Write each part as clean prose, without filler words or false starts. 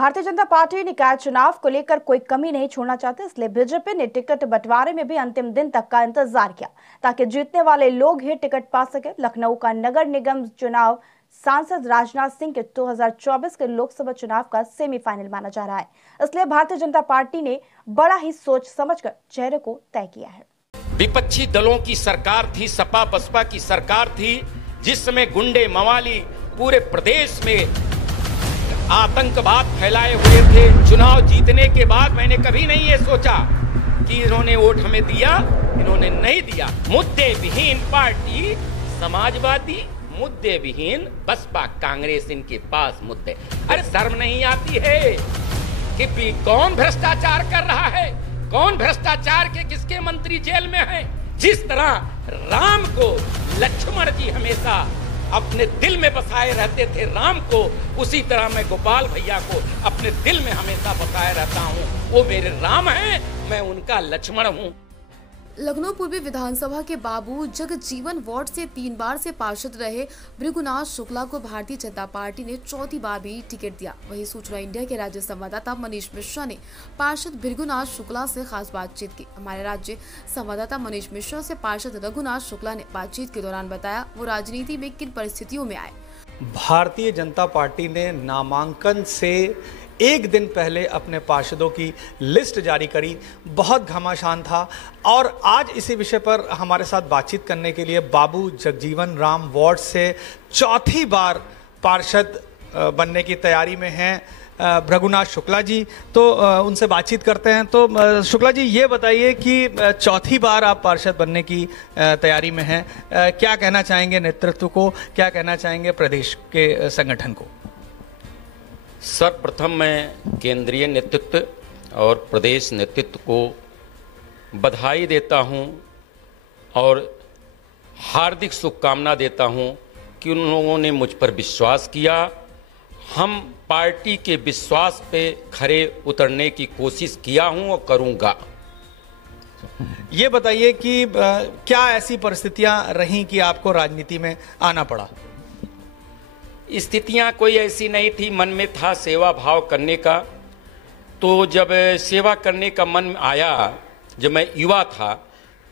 Bharatiya Janata party निकाय चुनाव को लेकर कोई कमी नहीं छोड़ना चाहती, इसलिए बीजेपी ने टिकट बंटवारे में भी अंतिम दिन तक का इंतजार किया ताकि जीतने वाले लोग ही टिकट पा सके। लखनऊ का नगर निगम चुनाव सांसद राजनाथ सिंह के 2024 के लोकसभा चुनाव का सेमीफाइनल माना जा रहा है, इसलिए भारतीय जनता पार्टी ने बड़ा ही सोच समझकर चेहरे को तय किया है। विपक्षी दलों की सरकार थी, सपा बसपा की सरकार थी, जिसमें गुंडे मवाली पूरे प्रदेश में आतंकवाद फैलाए हुए थे। चुनाव जीतने के बाद मैंने कभी नहीं ये सोचा कि इन्होंने वोट हमें दिया, इन्होंने नहीं दिया। मुद्दे विहीन पार्टी समाजवादी, मुद्दे विहीन बसपा कांग्रेस, इनके पास मुद्दे। अरे शर्म नहीं आती है कि कौन भ्रष्टाचार कर रहा है, कौन भ्रष्टाचार के किसके मंत्री जेल में हैं। जिस तरह राम को लक्ष्मण जी हमेशा अपने दिल में बसाए रहते थे राम को, उसी तरह मैं गोपाल भैया को अपने दिल में हमेशा बसाए रहता हूँ। वो मेरे राम हैं, मैं उनका लक्ष्मण हूँ। लखनऊ पूर्वी विधानसभा के बाबू जगजीवन वार्ड से 3 बार से पार्षद रहे भृगुनाथ शुक्ला को भारतीय जनता पार्टी ने चौथी बार भी टिकट दिया। वहीं सूचना इंडिया के राज्य संवाददाता मनीष मिश्रा ने पार्षद भृगुनाथ शुक्ला से खास बातचीत की। हमारे राज्य संवाददाता मनीष मिश्रा से पार्षद रघुनाथ शुक्ला ने बातचीत के दौरान बताया वो राजनीति में किन परिस्थितियों में आए। भारतीय जनता पार्टी ने नामांकन से एक दिन पहले अपने पार्षदों की लिस्ट जारी करी। बहुत घमासान था और आज इसी विषय पर हमारे साथ बातचीत करने के लिए बाबू जगजीवन राम वार्ड से चौथी बार पार्षद बनने की तैयारी में हैं भृगुनाथ शुक्ला जी। तो उनसे बातचीत करते हैं। तो शुक्ला जी, ये बताइए कि चौथी बार आप पार्षद बनने की तैयारी में हैं, क्या कहना चाहेंगे नेतृत्व को, क्या कहना चाहेंगे प्रदेश के संगठन को? सर्वप्रथम मैं केंद्रीय नेतृत्व और प्रदेश नेतृत्व को बधाई देता हूं और हार्दिक शुभकामना देता हूं कि उन लोगों ने मुझ पर विश्वास किया। हम पार्टी के विश्वास पे खरे उतरने की कोशिश किया हूं और करूंगा। ये बताइए कि क्या ऐसी परिस्थितियां रहीं कि आपको राजनीति में आना पड़ा? स्थितियां कोई ऐसी नहीं थी, मन में था सेवा भाव करने का। तो जब सेवा करने का मन आया, जब मैं युवा था,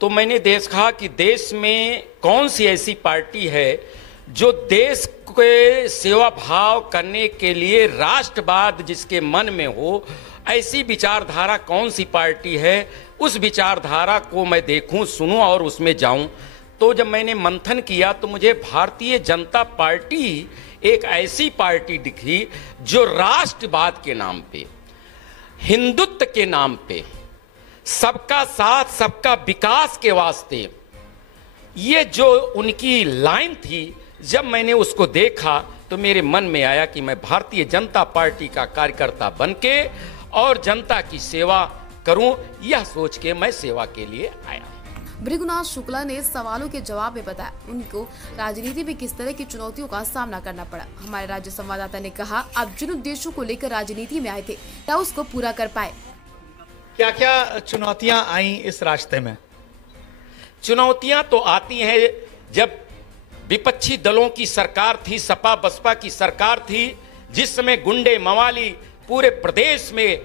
तो मैंने देखा कि देश में कौन सी ऐसी पार्टी है जो देश के सेवा भाव करने के लिए राष्ट्रवाद जिसके मन में हो, ऐसी विचारधारा कौन सी पार्टी है। उस विचारधारा को मैं देखूं, सुनूं और उसमें जाऊं। तो जब मैंने मंथन किया तो मुझे भारतीय जनता पार्टी एक ऐसी पार्टी दिखी जो राष्ट्रवाद के नाम पे, हिंदुत्व के नाम पे, सबका साथ सबका विकास के वास्ते, ये जो उनकी लाइन थी, जब मैंने उसको देखा तो मेरे मन में आया कि मैं भारतीय जनता पार्टी का कार्यकर्ता बनके और जनता की सेवा करूं। यह सोच के मैं सेवा के लिए आया। भृगुनाथ शुक्ला ने सवालों के जवाब में बताया उनको राजनीति में किस तरह की चुनौतियों का सामना करना पड़ा। हमारे राज्य संवाददाता ने कहा, आप जिन उद्देश्यों को लेकर राजनीति में आए थे क्या उसको पूरा कर पाए? क्या क्या चुनौतियां आई इस रास्ते में? चुनौतियां तो आती हैं जब विपक्षी दलों की सरकार थी, सपा बसपा की सरकार थी, जिसमें गुंडे मवाली पूरे प्रदेश में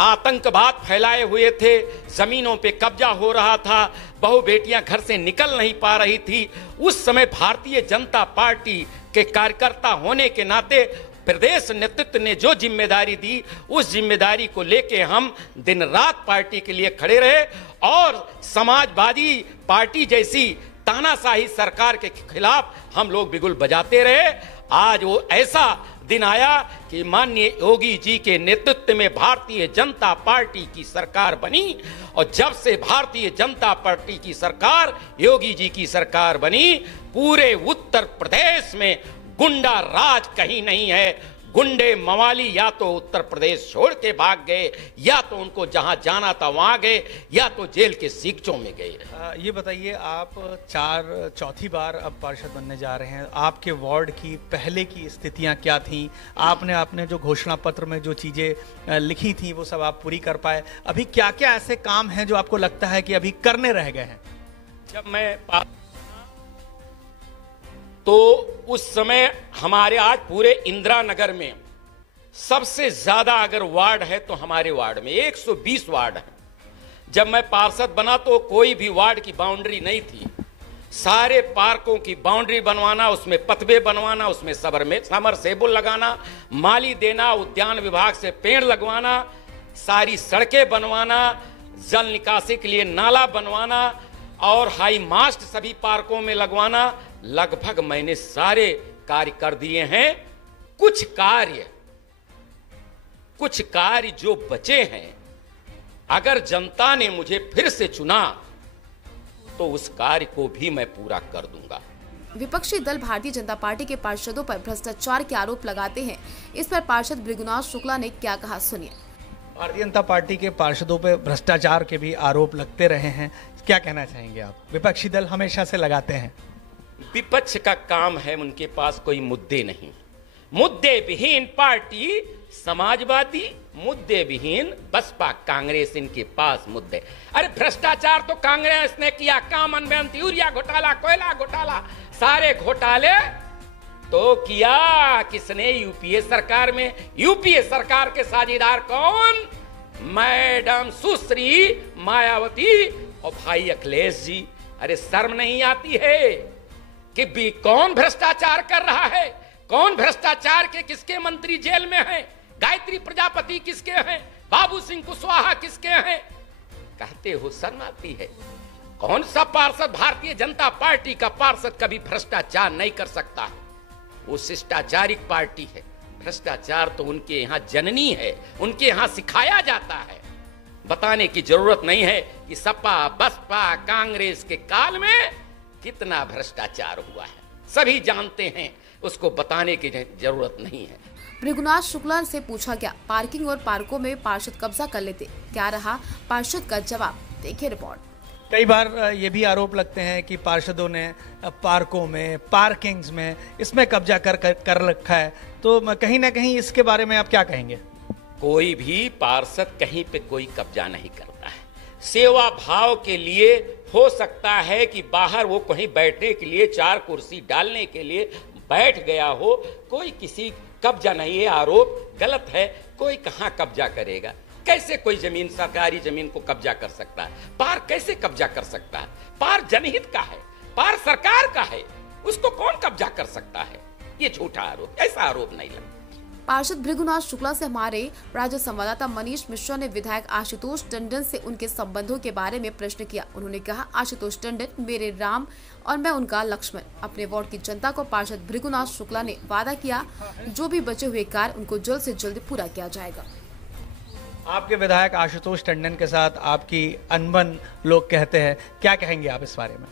आतंकवाद फैलाए हुए थे, जमीनों पे कब्जा हो रहा था, बहु बेटियां घर से निकल नहीं पा रही थी। उस समय भारतीय जनता पार्टी के कार्यकर्ता होने के नाते प्रदेश नेतृत्व ने जो जिम्मेदारी दी, उस जिम्मेदारी को लेके हम दिन रात पार्टी के लिए खड़े रहे और समाजवादी पार्टी जैसी तानाशाही सरकार के खिलाफ हम लोग बिगुल बजाते रहे। आज वो ऐसा दिन आया कि माननीय योगी जी के नेतृत्व में भारतीय जनता पार्टी की सरकार बनी और जब से भारतीय जनता पार्टी की सरकार, योगी जी की सरकार बनी, पूरे उत्तर प्रदेश में गुंडा राज कहीं नहीं है। गुंडे मवाली या तो उत्तर प्रदेश छोड़ के भाग गए, या तो उनको जहां जाना था वहां गए, या तो जेल के सीगचों में गए। ये बताइए, आप चौथी बार अब पार्षद बनने जा रहे हैं। आपके वार्ड की पहले की स्थितियां क्या थी? आपने जो घोषणा पत्र में जो चीजें लिखी थी वो सब आप पूरी कर पाए? अभी क्या क्या ऐसे काम हैं जो आपको लगता है कि अभी करने रह गए हैं? जब मैं तो उस समय हमारे आज पूरे इंदिरा नगर में सबसे ज्यादा अगर वार्ड है तो हमारे वार्ड में 120 वार्ड हैं। जब मैं पार्षद बना तो कोई भी वार्ड की बाउंड्री नहीं थी। सारे पार्कों की बाउंड्री बनवाना, उसमें पतवे बनवाना, उसमें समरसेबुल लगाना, माली देना, उद्यान विभाग से पेड़ लगवाना, सारी सड़कें बनवाना, जल निकासी के लिए नाला बनवाना और हाई मास्ट सभी पार्कों में लगवाना, लगभग मैंने सारे कार्य कर दिए हैं। कुछ कार्य जो बचे हैं, अगर जनता ने मुझे फिर से चुना तो उस कार्य को भी मैं पूरा कर दूंगा। विपक्षी दल भारतीय जनता पार्टी के पार्षदों पर भ्रष्टाचार के आरोप लगाते हैं। इस पर पार्षद भृगुनाथ शुक्ला ने क्या कहा, सुनिए। भारतीय जनता पार्टी के पार्षदों पर भ्रष्टाचार के भी आरोप लगते रहे हैं, क्या कहना चाहेंगे आप? विपक्षी दल हमेशा से लगाते हैं। विपक्ष का काम है, उनके पास कोई मुद्दे नहीं। मुद्दे विहीन पार्टी समाजवादी, मुद्दे विहीन बसपा कांग्रेस, इनके पास मुद्दे। अरे भ्रष्टाचार तो कांग्रेस ने किया, कामनवेल्थ, यूरिया घोटाला, कोयला घोटाला, सारे घोटाले तो किया किसने? यूपीए सरकार में। यूपीए सरकार के साझेदार कौन? मैडम सुश्री मायावती और भाई अखिलेश जी। अरे शर्म नहीं आती है कि कौन भ्रष्टाचार कर रहा है? कौन भ्रष्टाचार के किसके मंत्री जेल में हैं? गायत्री प्रजापति किसके हैं? बाबू सिंह कुशवाहा किसके हैं? कहते हो शर्म आती है। कौन सा पार्षद, भारतीय जनता पार्टी का पार्षद कभी भ्रष्टाचार नहीं कर सकता है? वो शिष्टाचारिक पार्टी है। भ्रष्टाचार तो उनके यहाँ जननी है, उनके यहाँ सिखाया जाता है। बताने की जरूरत नहीं है कि सपा बसपा कांग्रेस के काल में कितना भ्रष्टाचार हुआ है, सभी जानते हैं, उसको बताने की जरूरत नहीं है। भृगुनाथ शुक्ला से पूछा गया पार्किंग और पार्कों में पार्षद कब्जा कर लेते, क्या रहा पार्षद का जवाब, देखिए रिपोर्ट। कई बार ये भी आरोप लगते हैं कि पार्षदों ने पार्कों में, पार्किंग्स में, इसमें कब्जा कर रखा है, तो कहीं ना कहीं इसके बारे में आप क्या कहेंगे? कोई भी पार्षद कहीं पे कोई कब्जा नहीं करता है। सेवा भाव के लिए हो सकता है कि बाहर वो कहीं बैठने के लिए 4 कुर्सी डालने के लिए बैठ गया हो, कोई किसी कब्जा नहीं है। आरोप गलत है। कोई कहां कब्जा करेगा? कैसे कोई जमीन, सरकारी जमीन को कब्जा कर सकता है? पार्क कैसे कब्जा कर सकता है? पार्क जनहित का है, पार्क सरकार का है, उसको कौन कब्जा कर सकता है? ये झूठा आरोप, ऐसा आरोप नहीं लगता। पार्षद भृगुनाथ शुक्ला से हमारे राज्य संवाददाता मनीष मिश्रा ने विधायक आशुतोष टंडन से उनके संबंधों के बारे में प्रश्न किया। उन्होंने कहा, आशुतोष टंडन मेरे राम और मैं उनका लक्ष्मण। अपने वार्ड की जनता को पार्षद भृगुनाथ शुक्ला ने वादा किया, जो भी बचे हुए कार्य उनको जल्द से जल्द पूरा किया जाएगा। आपके विधायक आशुतोष टंडन के साथ आपकी अनबन लोग कहते हैं, क्या कहेंगे आप इस बारे में?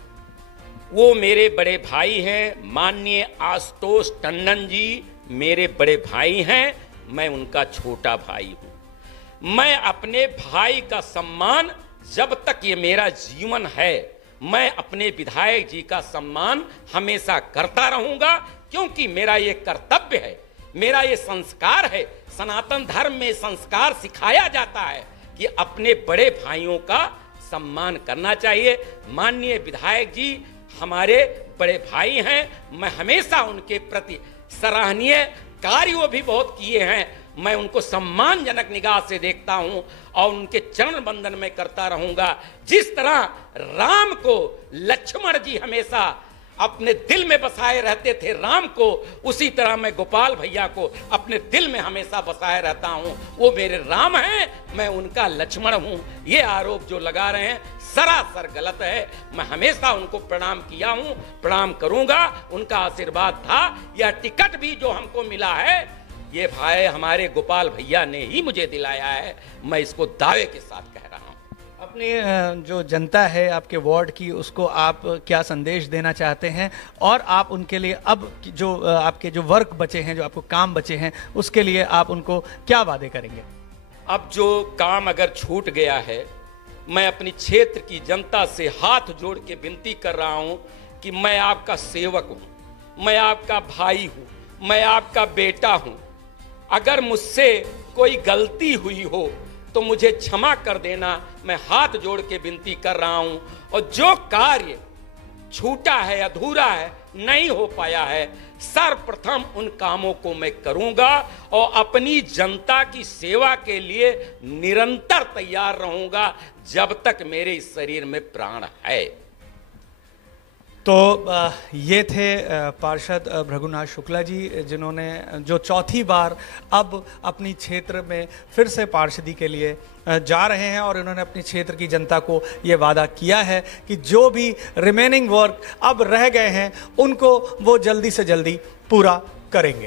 वो मेरे बड़े भाई हैं, माननीय आशुतोष टंडन जी मेरे बड़े भाई हैं, मैं उनका छोटा भाई हूं। मैं अपने भाई का सम्मान, जब तक ये मेरा जीवन है, मैं अपने विधायक जी का सम्मान हमेशा करता रहूंगा, क्योंकि मेरा ये कर्तव्य है, मेरा ये संस्कार है। सनातन धर्म में संस्कार सिखाया जाता है कि अपने बड़े भाइयों का सम्मान करना चाहिए। माननीय विधायक जी हमारे बड़े भाई हैं, मैं हमेशा उनके प्रति सराहनीय कार्य वो भी बहुत किए हैं, मैं उनको सम्मानजनक निगाह से देखता हूं और उनके चरण बंदन में करता रहूंगा। जिस तरह राम को लक्ष्मण जी हमेशा अपने दिल में बसाए रहते थे राम को, उसी तरह मैं गोपाल भैया को अपने दिल में हमेशा बसाए रहता हूं। वो मेरे राम हैं, मैं उनका लक्ष्मण हूं। ये आरोप जो लगा रहे हैं सरासर गलत है। मैं हमेशा उनको प्रणाम किया हूं, प्रणाम करूंगा। उनका आशीर्वाद था। यह टिकट भी जो हमको मिला है, ये भाई हमारे गोपाल भैया ने ही मुझे दिलाया है। मैं इसको दावे के साथ कह रहा हूं। अपनी जो जनता है आपके वार्ड की, उसको आप क्या संदेश देना चाहते हैं, और आप उनके लिए अब जो आपके जो वर्क बचे हैं, जो आपको काम बचे हैं, उसके लिए आप उनको क्या वादे करेंगे? अब जो काम अगर छूट गया है, मैं अपनी क्षेत्र की जनता से हाथ जोड़ के विनती कर रहा हूं कि मैं आपका सेवक हूं, मैं आपका भाई हूं, मैं आपका बेटा हूं। अगर मुझसे कोई गलती हुई हो तो मुझे क्षमा कर देना, मैं हाथ जोड़ के विनती कर रहा हूं। और जो कार्य छूटा है, अधूरा है, नहीं हो पाया है, सर्वप्रथम उन कामों को मैं करूंगा और अपनी जनता की सेवा के लिए निरंतर तैयार रहूंगा जब तक मेरे इस शरीर में प्राण है। तो ये थे पार्षद भृगुनाथ शुक्ला जी, जिन्होंने जो चौथी बार अब अपनी क्षेत्र में फिर से पार्षदी के लिए जा रहे हैं और उन्होंने अपनी क्षेत्र की जनता को ये वादा किया है कि जो भी रिमेनिंग वर्क अब रह गए हैं उनको वो जल्दी से जल्दी पूरा करेंगे।